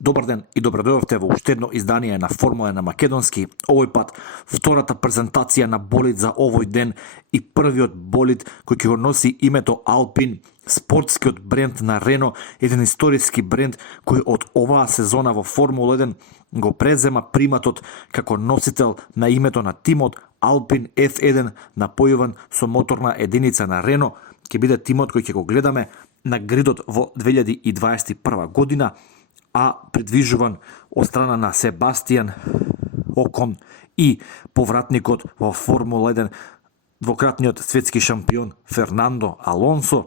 Добар ден и добродојавте во уште едно издание на Формула на македонски. Овој пат втората презентација на болид за овој ден и првиот болид кој ќе го носи името Алпин, спортскиот бренд на Рено, еден историски бренд кој од оваа сезона во Формула 1 го презема приматот како носител на името на тимот Алпин F1, напојуван со моторна единица на Рено. Ќе биде тимот кој ќе го гледаме на гридот во 2021 година, а придвижуван од страна на Себастијан Окон и повратникот во Формула 1, двократниот светски шампион Фернандо Алонсо.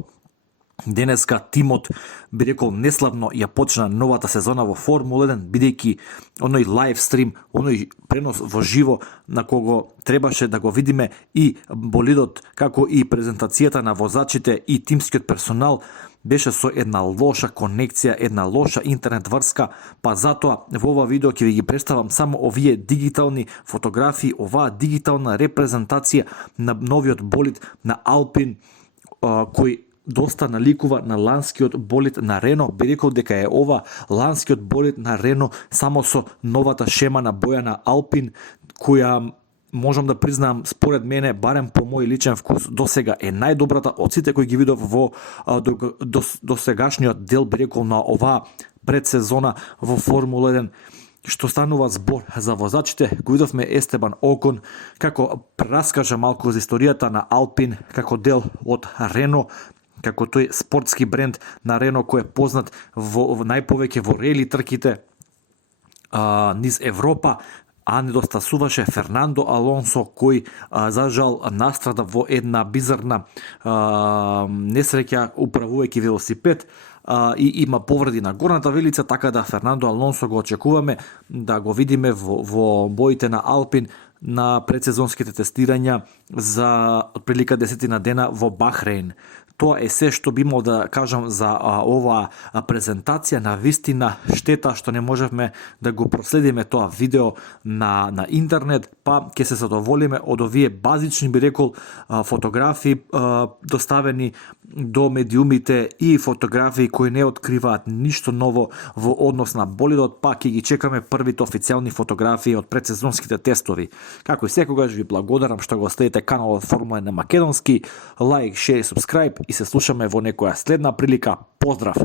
Денеска тимот, би рекол, неславно ја почна новата сезона во Формула 1, бидејќи оној лайв стрим, оној пренос во живо на кого требаше да го видиме и болидот, како и презентацијата на возачите и тимскиот персонал, беше со една лоша конекција, една лоша интернет врска, па затоа во ова видео ќе ви ги представам само овие дигитални фотографии, оваа дигитална репрезентација на новиот болид на Алпин, кој доста наликува на ланскиот болид на Рено. Би рекол дека е ова ланскиот болид на Рено само со новата шема на боја на Алпин, која можам да признаам, според мене, барем по мој личен вкус, досега е најдобрата од сите кои ги видов во досегашниот дел, би рекол, на оваа предсезона во Формула 1. Што станува збор за возачите, го видовме Естебан Окон како раскажа малку за историјата на Алпин како дел од Рено, како тој спортски бренд на Рено кој е познат во најповеќе во рели трките низ Европа, а недостасуваше Фернандо Алонсо, кој за жал настрада во една бизарна несреќа управувајќи велосипед и има повреди на горната вилица, така да Фернандо Алонсо го очекуваме да го видиме во боите на Алпин на предсезонските тестирања за отприлика 10 дена во Бахрейн. Тоа е се што би имал да кажам за оваа презентација. На вистина штета што не можевме да го проследиме тоа видео на интернет, па ќе се задоволиме од овие базични, би рекол, фотографии доставени до медиумите и фотографии кои не откриваат ништо ново во однос на болидот, па ќе ги чекаме првите официјални фотографии од предсезонските тестови. Како и секогаш ви благодарам што го следите каналот Формула на македонски. Лайк, шер и субскрайб и се слушаме во некоја следна прилика. Поздрав!